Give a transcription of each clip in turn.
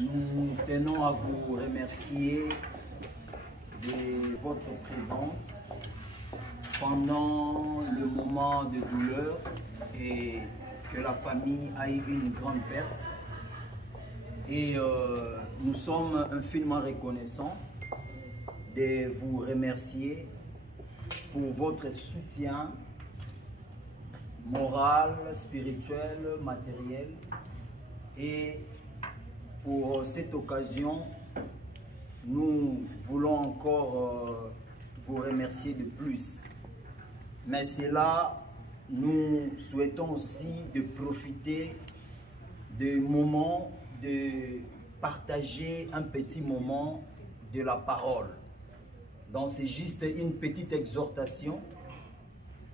Nous tenons à vous remercier de votre présence pendant le moment de douleur et que la famille a eu une grande perte. Et nous sommes infiniment reconnaissants de vous remercier pour votre soutien moral, spirituel, matériel. Et pour cette occasion, nous voulons encore vous remercier de plus. Mais c'est là, nous souhaitons aussi de profiter du moment de partager un petit moment de la parole. Donc c'est juste une petite exhortation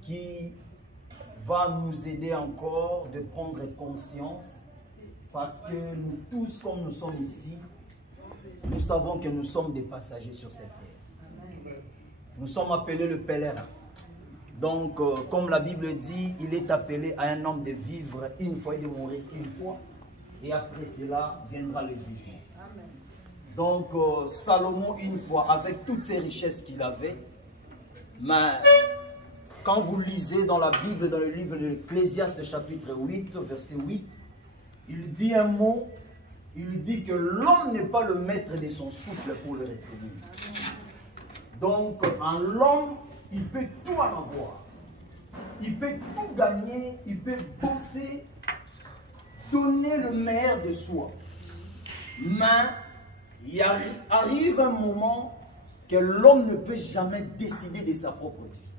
qui va nous aider encore de prendre conscience, parce que nous tous, comme nous sommes ici, nous savons que nous sommes des passagers sur cette terre. Nous sommes appelés le pèlerin. Donc, comme la Bible dit, il est appelé à un homme de vivre une fois et de mourir une fois. Et après cela, viendra le jugement. Donc, Salomon, une fois, avec toutes ces richesses qu'il avait, mais quand vous lisez dans la Bible, dans le livre de l'Ecclésiaste, chapitre 8, verset 8, il dit un mot, il dit que l'homme n'est pas le maître de son souffle pour le rétribuer. Donc, en l'homme, il peut tout en avoir. Il peut tout gagner, il peut bosser, donner le meilleur de soi. Mais il arrive un moment que l'homme ne peut jamais décider de sa propre vie.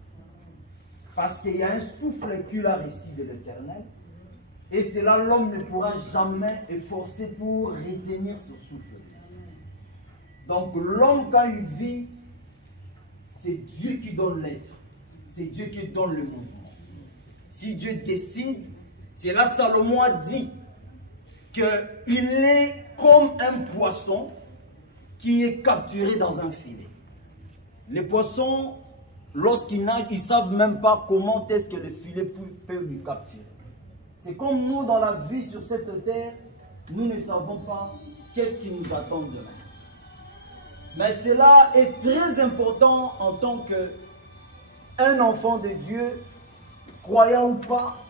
Parce qu'il y a un souffle qu'il a reçu de l'Éternel. Et c'est là l'homme ne pourra jamais efforcer pour retenir ce souffle. Donc l'homme, quand il vit, c'est Dieu qui donne l'être. C'est Dieu qui donne le mouvement. Si Dieu décide, c'est là Salomon a dit qu'il est comme un poisson qui est capturé dans un filet. Les poissons, lorsqu'ils nagent, ils ne savent même pas comment est-ce que le filet peut lui capturer. C'est comme nous dans la vie sur cette terre, nous ne savons pas qu'est-ce qui nous attend demain. Mais cela est très important en tant qu'un enfant de Dieu, croyant ou pas,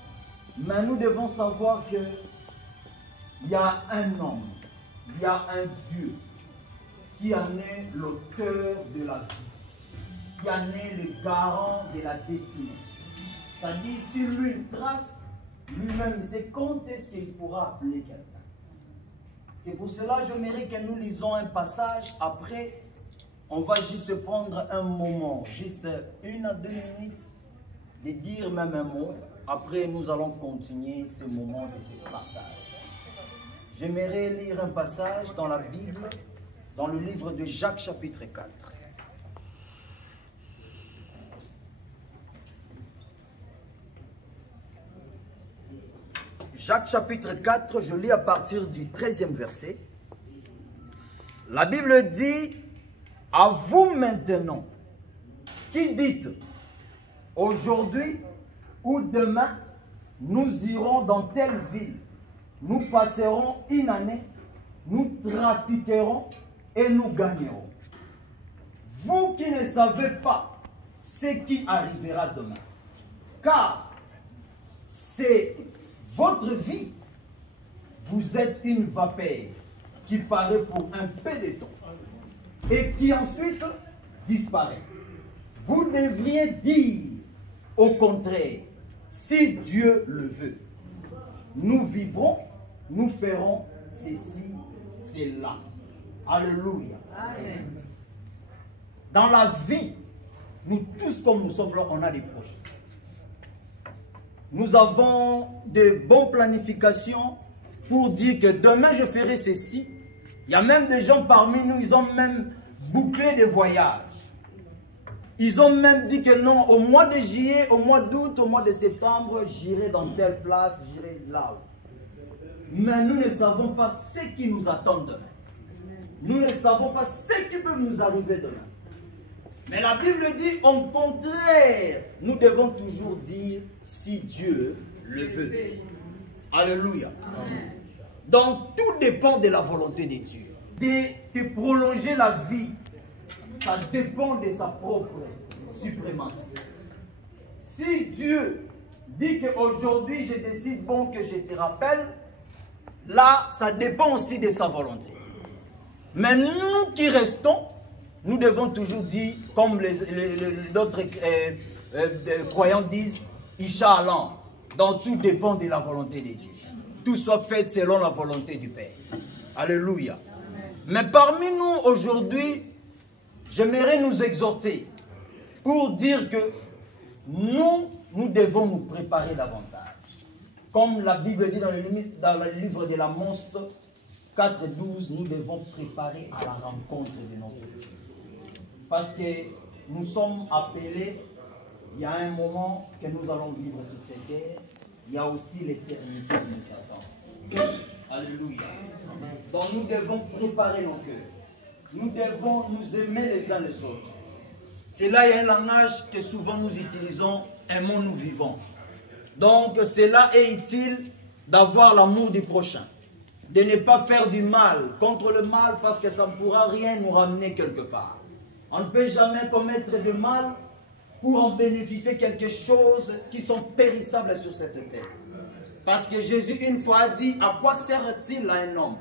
mais nous devons savoir qu'il y a un homme, il y a un Dieu qui en est l'auteur de la vie, qui en est le garant de la destinée. C'est-à-dire, si lui il trace, lui-même, c'est quand est-ce qu'il pourra appeler quelqu'un. C'est pour cela que j'aimerais que nous lisons un passage. Après, on va juste prendre un moment, juste 1 à 2 minutes, de dire même un mot. Après, nous allons continuer ce moment de ce partage. J'aimerais lire un passage dans la Bible, dans le livre de Jacques chapitre 4. Jacques chapitre 4, je lis à partir du 13e verset. La Bible dit, à vous maintenant, qui dites, aujourd'hui ou demain, nous irons dans telle ville, nous passerons une année, nous trafiquerons et nous gagnerons. Vous qui ne savez pas ce qui arrivera demain, car c'est votre vie, vous êtes une vapeur qui paraît pour un peu de temps et qui ensuite disparaît. Vous devriez dire au contraire, si Dieu le veut, nous vivrons, nous ferons ceci, cela. Alléluia. Amen. Dans la vie, nous tous comme nous sommes là, on a des projets. Nous avons de bonnes planifications pour dire que demain je ferai ceci. Il y a même des gens parmi nous, ils ont même bouclé des voyages. Ils ont même dit que non, au mois de juillet, au mois d'août, au mois de septembre, j'irai dans telle place, j'irai là. Mais nous ne savons pas ce qui nous attend demain. Nous ne savons pas ce qui peut nous arriver demain. Mais la Bible dit, au contraire, nous devons toujours dire si Dieu le veut. Alléluia. Amen. Donc tout dépend de la volonté de Dieu. De prolonger la vie, ça dépend de sa propre suprématie. Si Dieu dit qu'aujourd'hui je décide bon que je te rappelle, là ça dépend aussi de sa volonté. Mais nous qui restons, nous devons toujours dire, comme d'autres croyants disent, Inch'Allah. Donc tout dépend de la volonté de Dieu. Tout soit fait selon la volonté du Père. Alléluia. Mais parmi nous aujourd'hui, j'aimerais nous exhorter pour dire que nous devons nous préparer davantage. Comme la Bible dit dans le livre de l'Amos 4:12, nous devons préparer à la rencontre de notre Dieu. Parce que nous sommes appelés, il y a un moment que nous allons vivre sur cette terre, il y a aussi l'éternité qui nous attend. Alléluia. Donc nous devons préparer nos cœurs. Nous devons nous aimer les uns les autres. C'est là, il y a un langage que souvent nous utilisons, aimons nous vivons. Donc cela est utile d'avoir l'amour du prochain. De ne pas faire du mal contre le mal parce que ça ne pourra rien nous ramener quelque part. On ne peut jamais commettre de mal pour en bénéficier quelque chose qui sont périssables sur cette terre. Parce que Jésus une fois a dit, à quoi sert-il à un homme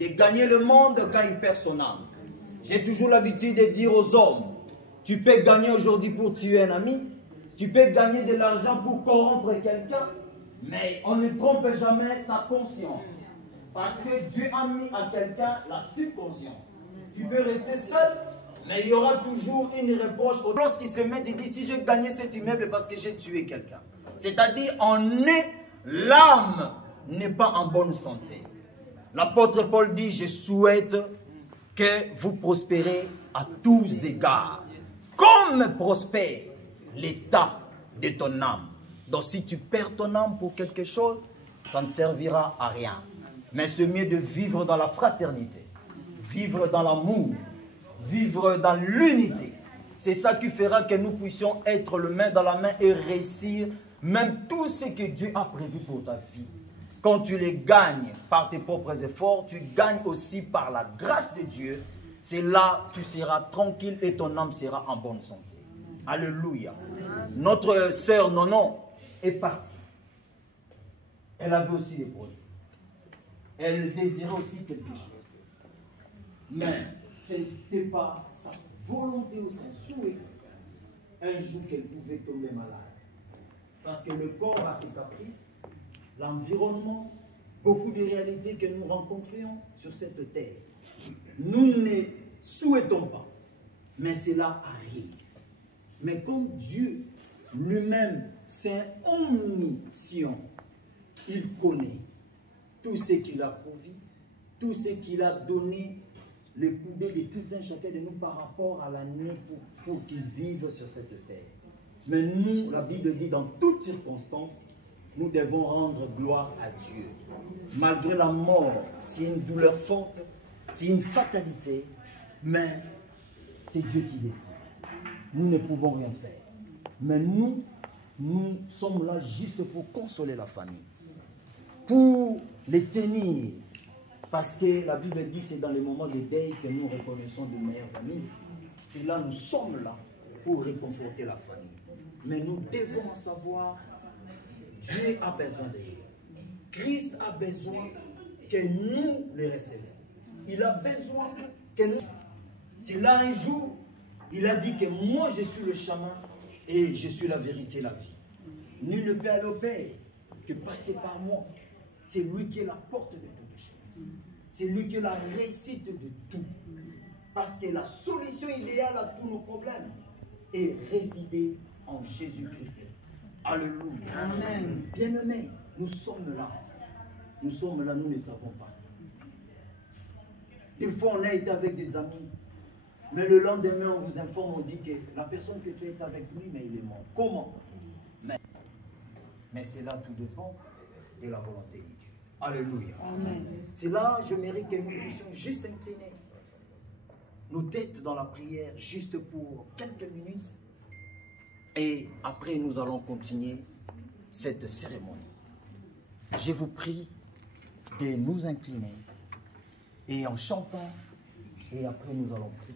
de gagner le monde quand il perd son âme? J'ai toujours l'habitude de dire aux hommes, tu peux gagner aujourd'hui pour tuer un ami, tu peux gagner de l'argent pour corrompre quelqu'un, mais on ne trompe jamais sa conscience. Parce que Dieu a mis à quelqu'un la subconscience. Tu peux rester seul, mais il y aura toujours une reproche. Lorsqu'il se met, il dit, si j'ai gagné cet immeuble parce que j'ai tué quelqu'un. C'est-à-dire, l'âme n'est pas en bonne santé. L'apôtre Paul dit, je souhaite que vous prospérez à tous égards, comme prospère l'état de ton âme. Donc si tu perds ton âme pour quelque chose, ça ne servira à rien. Mais c'est mieux de vivre dans la fraternité, vivre dans l'amour, vivre dans l'unité. C'est ça qui fera que nous puissions être le main dans la main et réussir même tout ce que Dieu a prévu pour ta vie. Quand tu les gagnes par tes propres efforts, tu gagnes aussi par la grâce de Dieu. C'est là que tu seras tranquille et ton âme sera en bonne santé. Alléluia. Notre sœur Nonon est partie. Elle avait aussi des projets. Elle désirait aussi quelque chose. Mais ce n'était pas sa volonté ou son souhait un jour qu'elle pouvait tomber malade. Parce que le corps a ses caprices, l'environnement, beaucoup de réalités que nous rencontrions sur cette terre. Nous ne souhaitons pas, mais cela arrive. Mais comme Dieu lui-même, c'est omniscient, il connaît tout ce qu'il a promis, tout ce qu'il a donné, le coudé de tout un chacun de nous par rapport à l'année pour qu'il vive sur cette terre. Mais nous, la Bible dit, dans toutes circonstances, nous devons rendre gloire à Dieu. Malgré la mort, c'est une douleur forte, c'est une fatalité, mais c'est Dieu qui décide. Nous ne pouvons rien faire. Mais nous sommes là juste pour consoler la famille, pour les tenir. Parce que la Bible dit que c'est dans les moments de deuil que nous reconnaissons de meilleurs amis. Et là, nous sommes là pour réconforter la famille. Mais nous devons savoir, Dieu a besoin de nous. Christ a besoin que nous les recevions. Il a besoin que nous... C'est là un jour, il a dit que moi je suis le chemin et je suis la vérité et la vie. Nul ne peut aller au Père que passer par moi. C'est lui qui est la porte de toutes choses. C'est lui qui est la réussite de tout. Parce que la solution idéale à tous nos problèmes est résider en Jésus-Christ. Alléluia. Amen. Bien-aimés, nous sommes là. Nous sommes là, nous ne savons pas. Des fois, on a été avec des amis. Mais le lendemain, on vous informe, on dit que la personne que tu es avec lui, mais il est mort. Comment? Mais c'est là, tout dépend de la volonté de Dieu. Alléluia. C'est là, je mérite que nous puissions juste incliner nos têtes dans la prière, juste pour quelques minutes. Et après, nous allons continuer cette cérémonie. Je vous prie de nous incliner et en chantant, et après nous allons prier.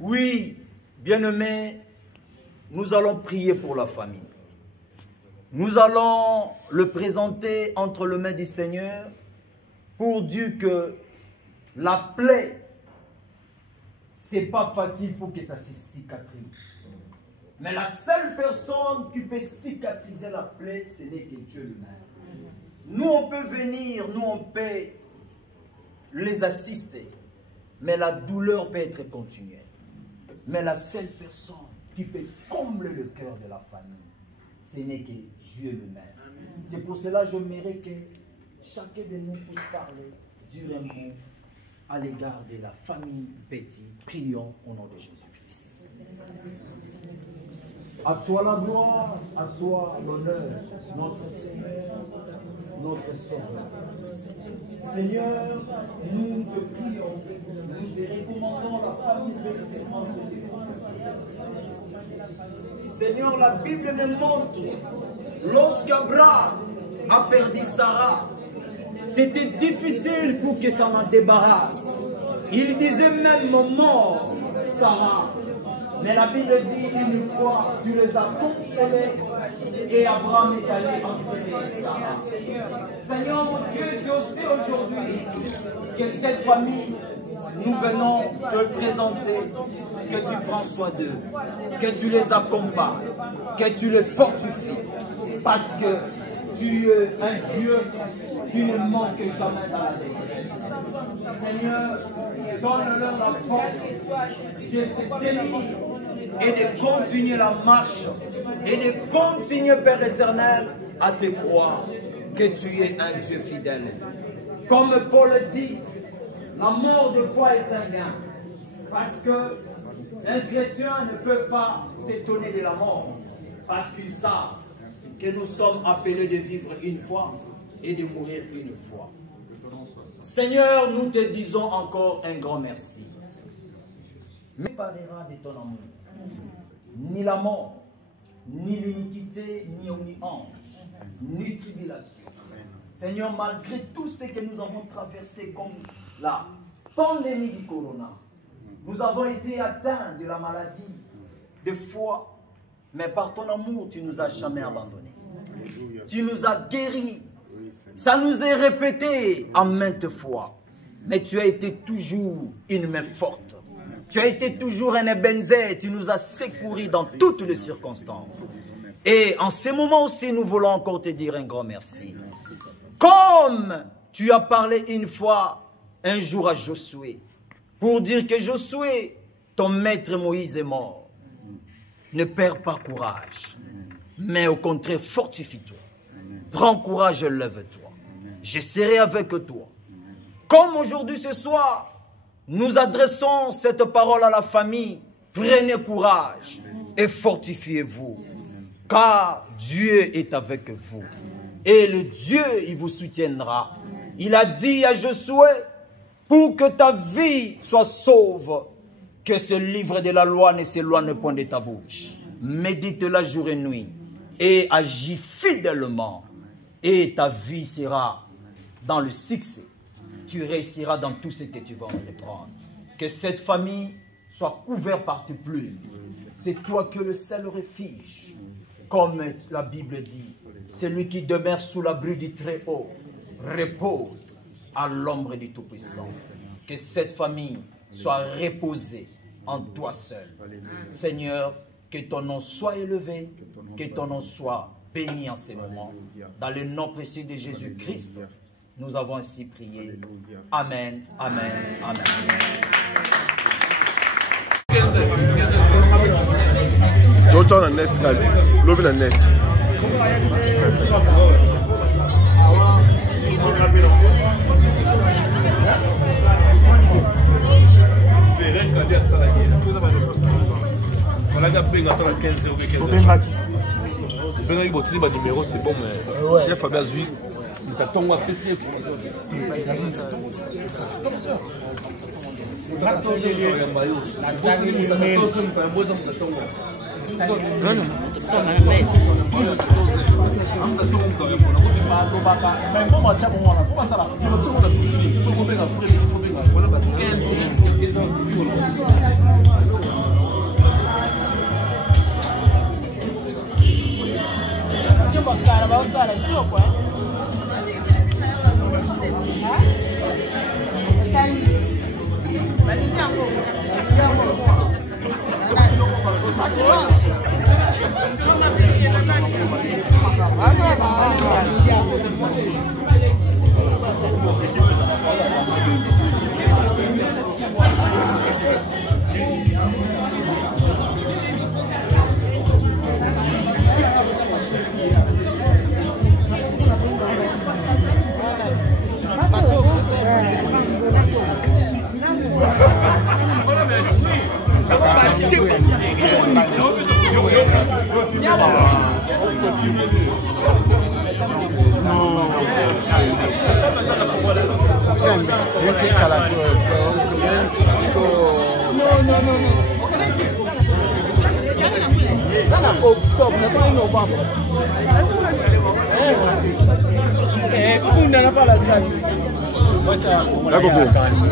Oui, bien-aimés, nous allons prier pour la famille. Nous allons le présenter entre les mains du Seigneur pour dire que la plaie, c'est pas facile pour que ça se cicatrise. Mais la seule personne qui peut cicatriser la plaie, ce n'est que Dieu lui-même. Nous, on peut venir, nous, on peut les assister. Mais la douleur peut être continuelle. Mais la seule personne qui peut combler le cœur de la famille, ce n'est que Dieu lui-même. C'est pour cela que j'aimerais que chacun de nous puisse parler un mot à l'égard de la famille Betty. Prions au nom de Jésus-Christ. À toi la gloire, à toi l'honneur, notre Seigneur, notre Sauveur. Seigneur, nous te prions, nous te recommandons la famille Betty. Seigneur, la Bible nous montre, lorsqu'Abraham a perdu Sarah, c'était difficile pour que ça en débarrasse. Il disait même mort, Sarah. Mais la Bible dit une fois, tu les as consolés et Abraham est allé enterrer Sarah. Seigneur mon Dieu, c'est aussi aujourd'hui que cette famille, nous venons te présenter, que tu prends soin d'eux, que tu les accompagnes, que tu les fortifies, parce que tu es un Dieu qui ne manque jamais dans la détresse. Seigneur, donne-leur la force de se tenir et de continuer la marche et de continuer, Père éternel, à te croire que tu es un Dieu fidèle. Comme Paul dit, la mort de foi est un gain, parce qu'un chrétien ne peut pas s'étonner de la mort, parce qu'il sait que nous sommes appelés de vivre une fois et de mourir une fois. Seigneur, nous te disons encore un grand merci. Mais parlera de ton amour, ni la mort, ni l'iniquité, ni omni-ange, ni tribulation. Seigneur, malgré tout ce que nous avons traversé comme la pandémie du corona, nous avons été atteints de la maladie, de foi, mais par ton amour, tu ne nous as jamais abandonnés. Tu nous as guéris. Ça nous est répété en maintes fois. Mais tu as été toujours une main forte. Tu as été toujours un Ebenezer. Tu nous as secourus dans toutes les circonstances. Et en ces moments aussi, nous voulons encore te dire un grand merci. Comme tu as parlé une fois, un jour à Josué, pour dire que Josué, ton maître Moïse est mort. Ne perds pas courage, mais au contraire, fortifie-toi. Prends courage et lève-toi. Je serai avec toi. Comme aujourd'hui ce soir, Nous adressons cette parole à la famille. Prenez courage et fortifiez-vous, car Dieu est avec vous. Et le Dieu, il vous soutiendra. Il a dit à Josué, pour que ta vie soit sauve, que ce livre de la loi ne s'éloigne point de ta bouche. Médite-la jour et nuit et agis fidèlement. Et ta vie sera dans le succès. Tu réussiras dans tout ce que tu vas entreprendre. Que cette famille soit couverte par tes plumes. C'est toi que le seul refuge. Comme la Bible dit, celui qui demeure sous l'abri du Très-Haut repose à l'ombre du Tout-Puissant. Que cette famille soit reposée en toi seul. Seigneur, que ton nom soit élevé, que ton nom soit béni en ces moments. Dans le nom précieux de Jésus-Christ, nous avons ainsi prié. Amen, amen, amen. Don't turn on net, lobby on net. On a appelé à 15 000 numéro, c'est bon, mais chef Fabien Zui, il a son apprécié.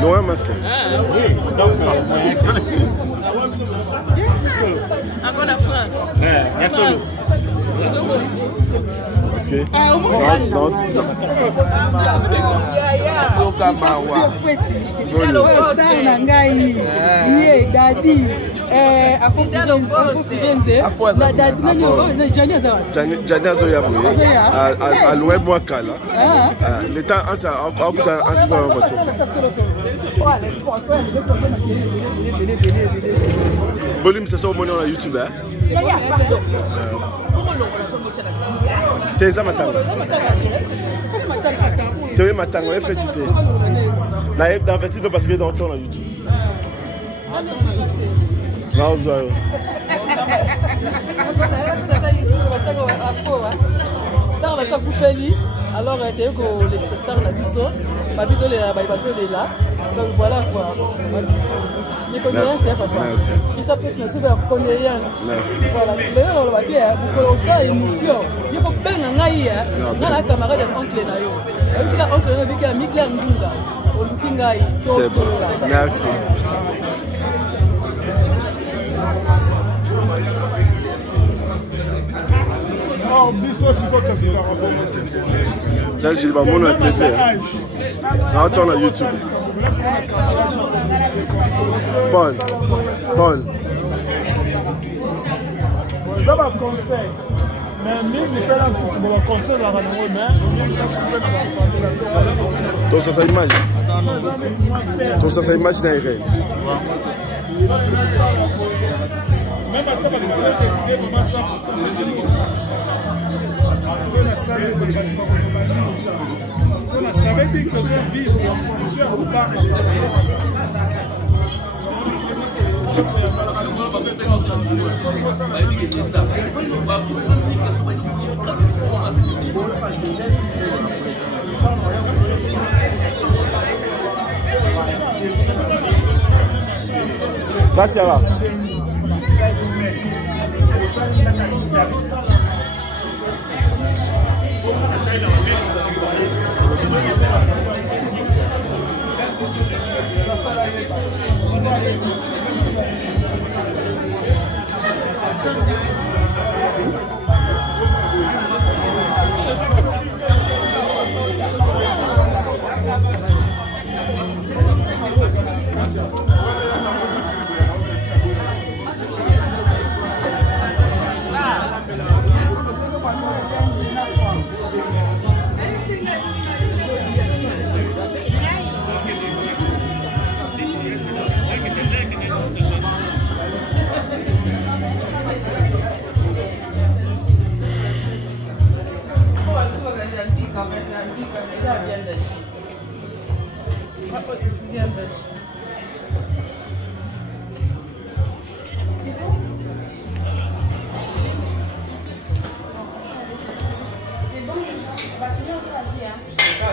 Non, un masque. Encore la France. Parce que YouTube. Teza matango. Teza matango, effectivité. Dans petit peu parce que dans ton YouTube. Alors, les stars la biso, donc voilà quoi. Merci. Merci. Merci. Voilà. Vous connaissez l'émission. Il faut bien dans la camarade d'oncle Nayo. C'est là oncle Nayo qui a mis clair Ndunga. Merci. Ça, j'ai pas mon TV. Ça tourne à YouTube. Paul. Ça va conseil. Mais nous, nous faisons un conseil à la donc ça image. Donc ça image dans les règles. Même à toi, tu vas décider comment ça. Ça veut dire que je vis en fonction de Gracias.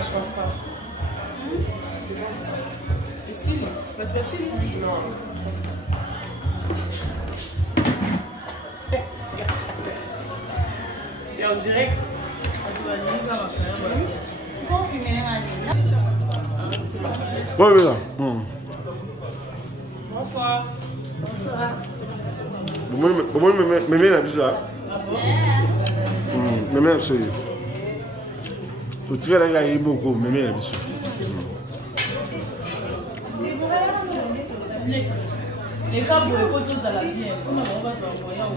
Je pense pas. Et si, pas de bêtises? Non. Et en direct? C'est bon, fumer un Oui, oui, là. Bonsoir. Bonsoir. Mémé la bise là. Ah bon? Mémé absolument. Tu vas la gagner beaucoup, mémé la bise. Les gars, vous pouvez tous à la vie. Comment on va faire un moyen ou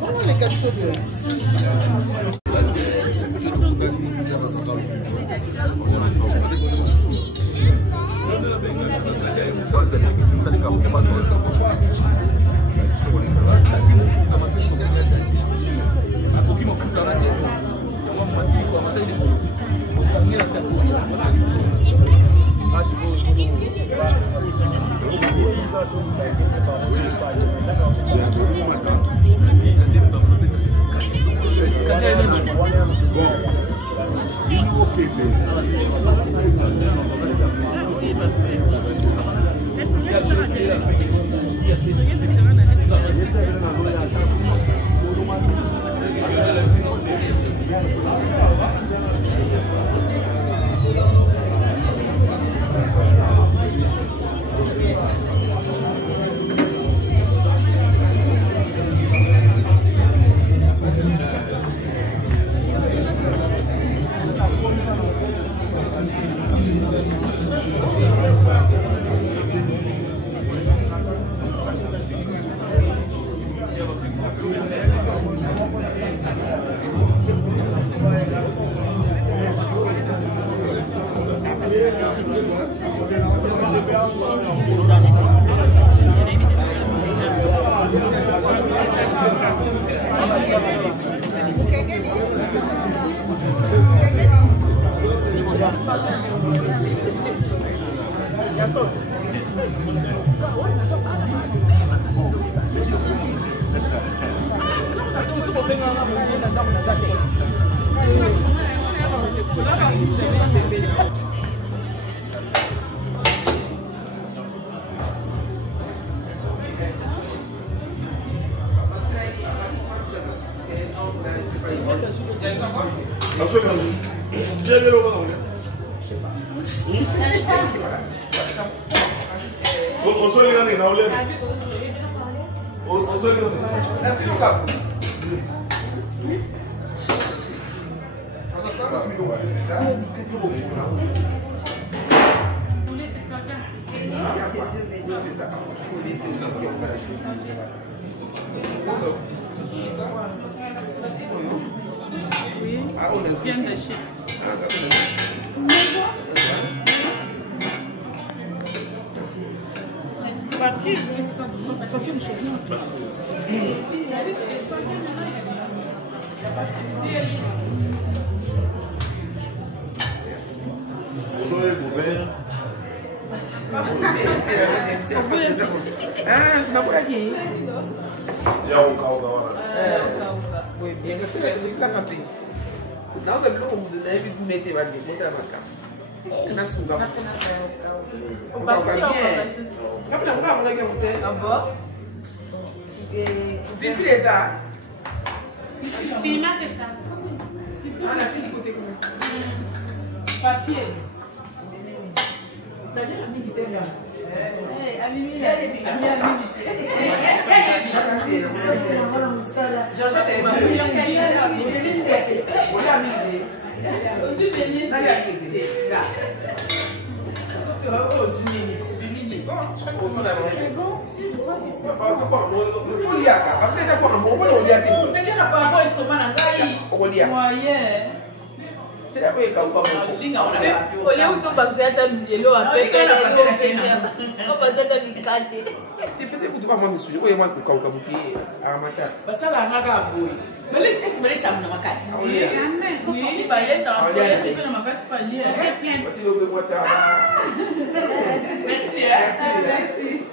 comment les gars chauds? Papier. Olha o teu baseado milho a pegar o baseado mikate. Tipo esse que tu vai mandar sujo, eu mando com o porque a matar. Basta lá na gaboi. Mas esse merece uma casa. Jamais. Oui, beleza. Olha, você não vai para ali. Você não vai botar. Merci. Merci.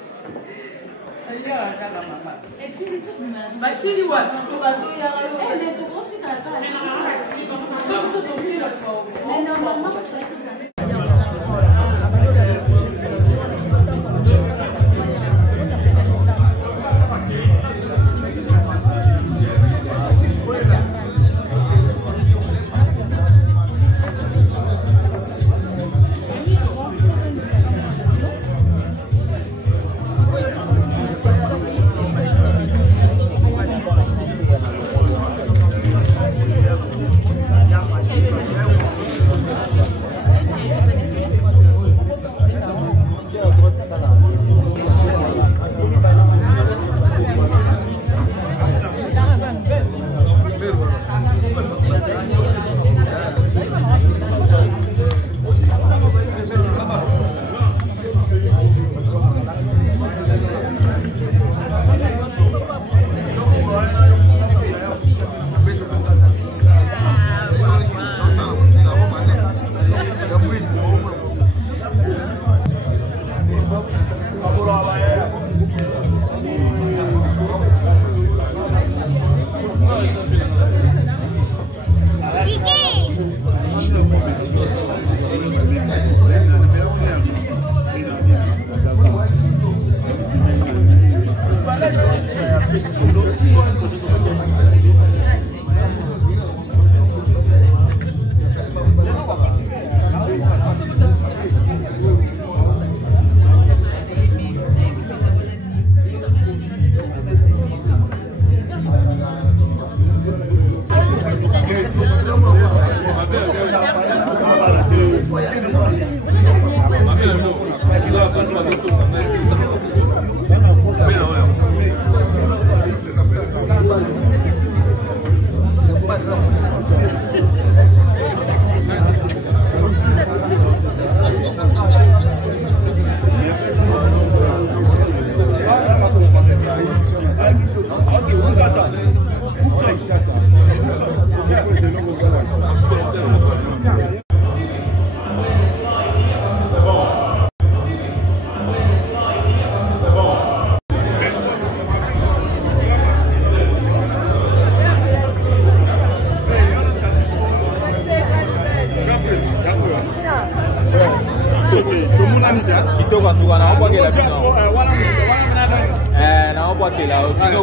Olha, cara, mamãe. Mas se ele vai, tu vai ir lá.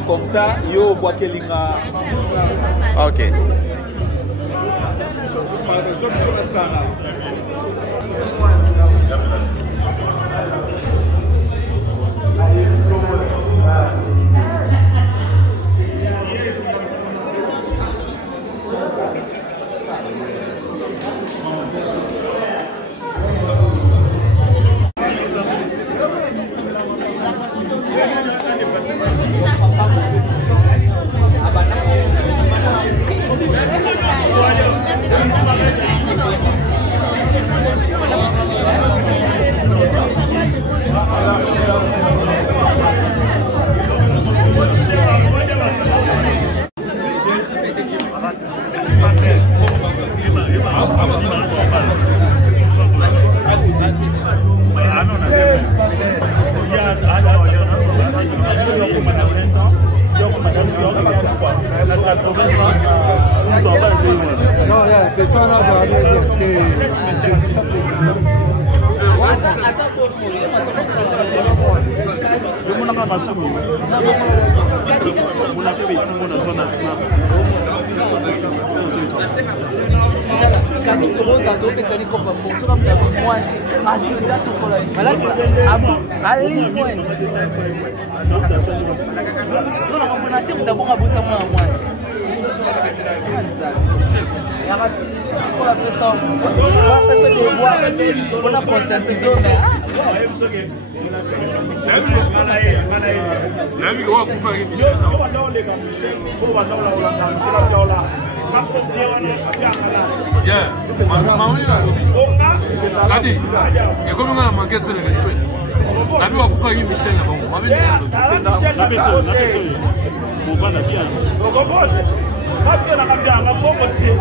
Comme ça, yo boîte linga. Ok. 80 ans. Non, que tu en as regardé, c'est. Kami toza tope kani ko ba foso ba mta mwasi ajuza to fola malaksa abu ali mwen so na mona te mta bonga buta mwa mwasi ya rapide pour la personne va passer de voir on a conscientisé mais Nami kwa kufanya Michel na. Yeah, maoni kadi. Eko minga na manque de respect. Nami kwa kufanya Michel na bongo. Mami Michel na beso na beso. Bovana bien. Bogobone. Parce na kabia na bongo tie.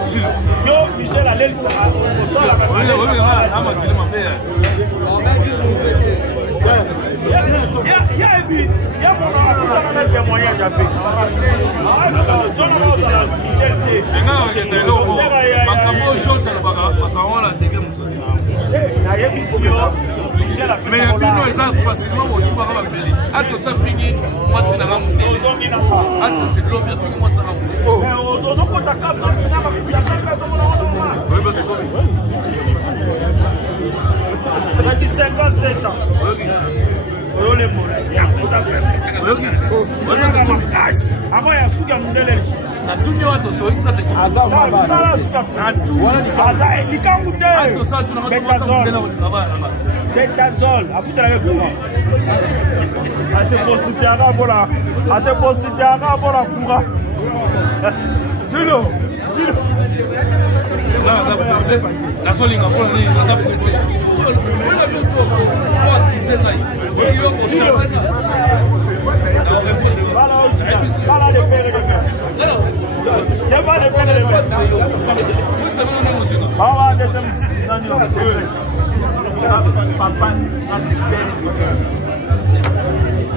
Yo Michel a l'elsa au sol la. Oui, ama kile mapea. Il y a mon témoignage à faire. Michel T. Mais il y a des gens facilement où tu vas m'appeler. Attends, ça finit. Moi, c'est la rampe. Attends, c'est l'homme qui a fini. Moi, ça va. Oui, parce que toi. 57 ans. Oui. Avant ya suka mundele na tumio watu so ikuna se aza mama na tu aza likangu ato sa tu na mundele baba Betazol afuta avec moi ase postitiara bola fura Julo la solinga pour ni na blessé wala bio to kwa tisenga hiyo ko shaka Para de pere de pere. Lleva de pere de pere. Baba de nani papa na de pere.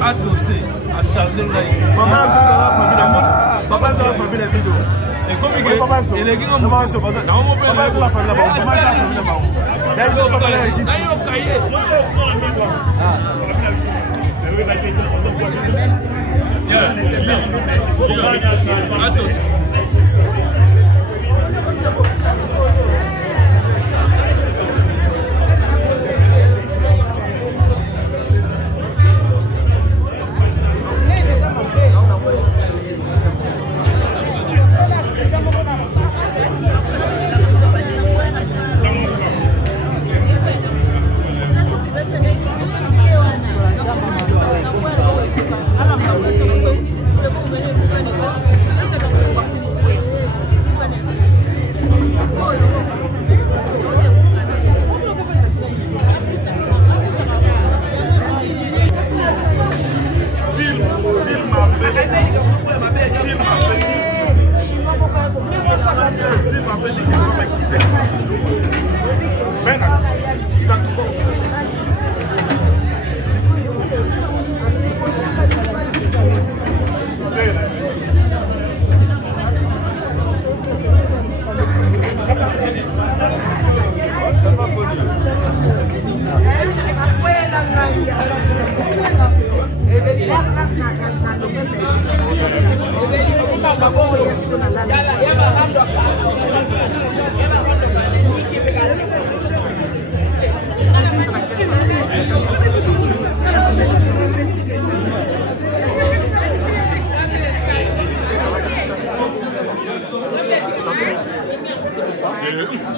Adossé à charger là. Maman a fait la famille, papa a fait la famille vidéo. Et comme il est grand moment sur bazar. Non mon père, la famille là-bas. Comment ça famille là-bas? Elle veut sortir là ici. D'ailleurs cahier. Adossé.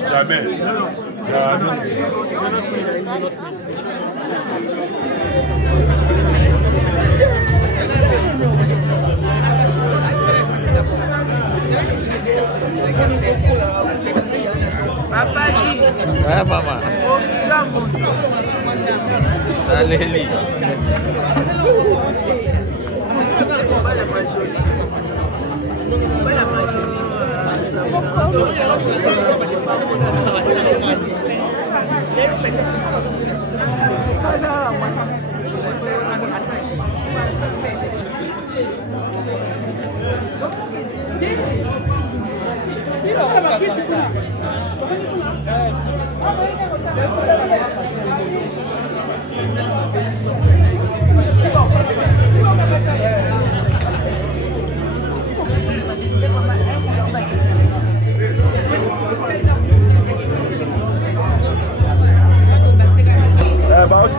Jamais. Papa dit. Ouais, maman. Allez,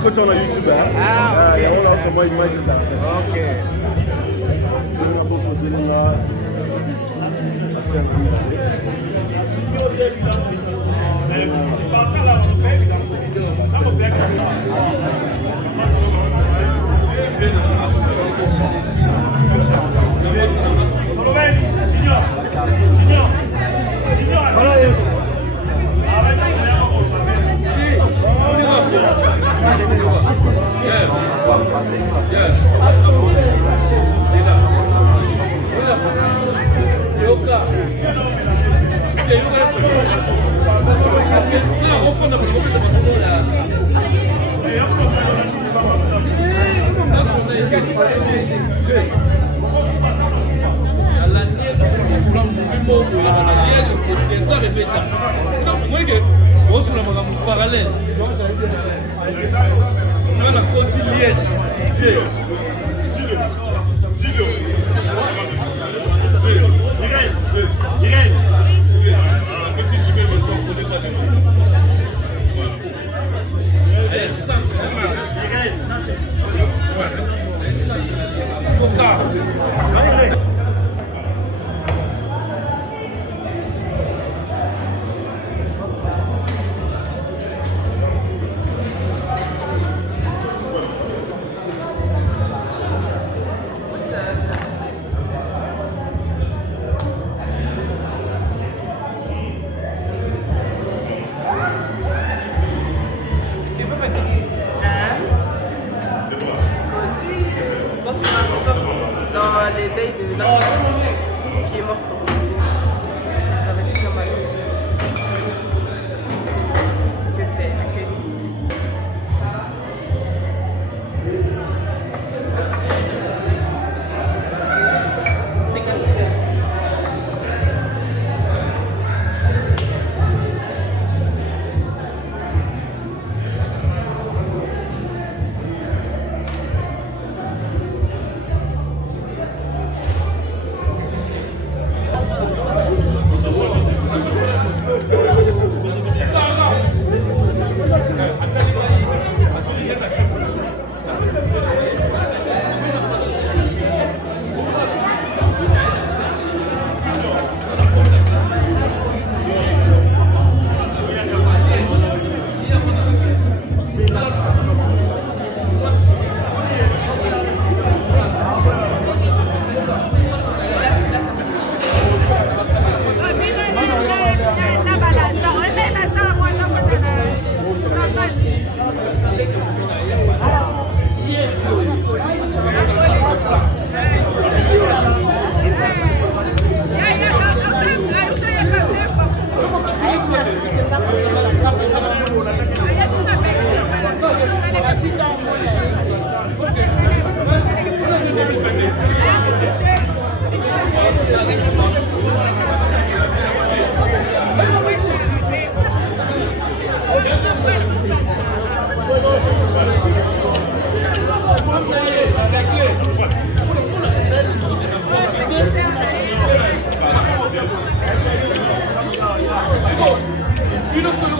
quand tu es sur YouTube. Il y a aussi moi image ça. Ok. Je vais vous faire là. C'est parallèle. On a continué Liège. Les days de Narcisse qui est morte. Ça va être très mal. Que faire? Que dire? Io non sono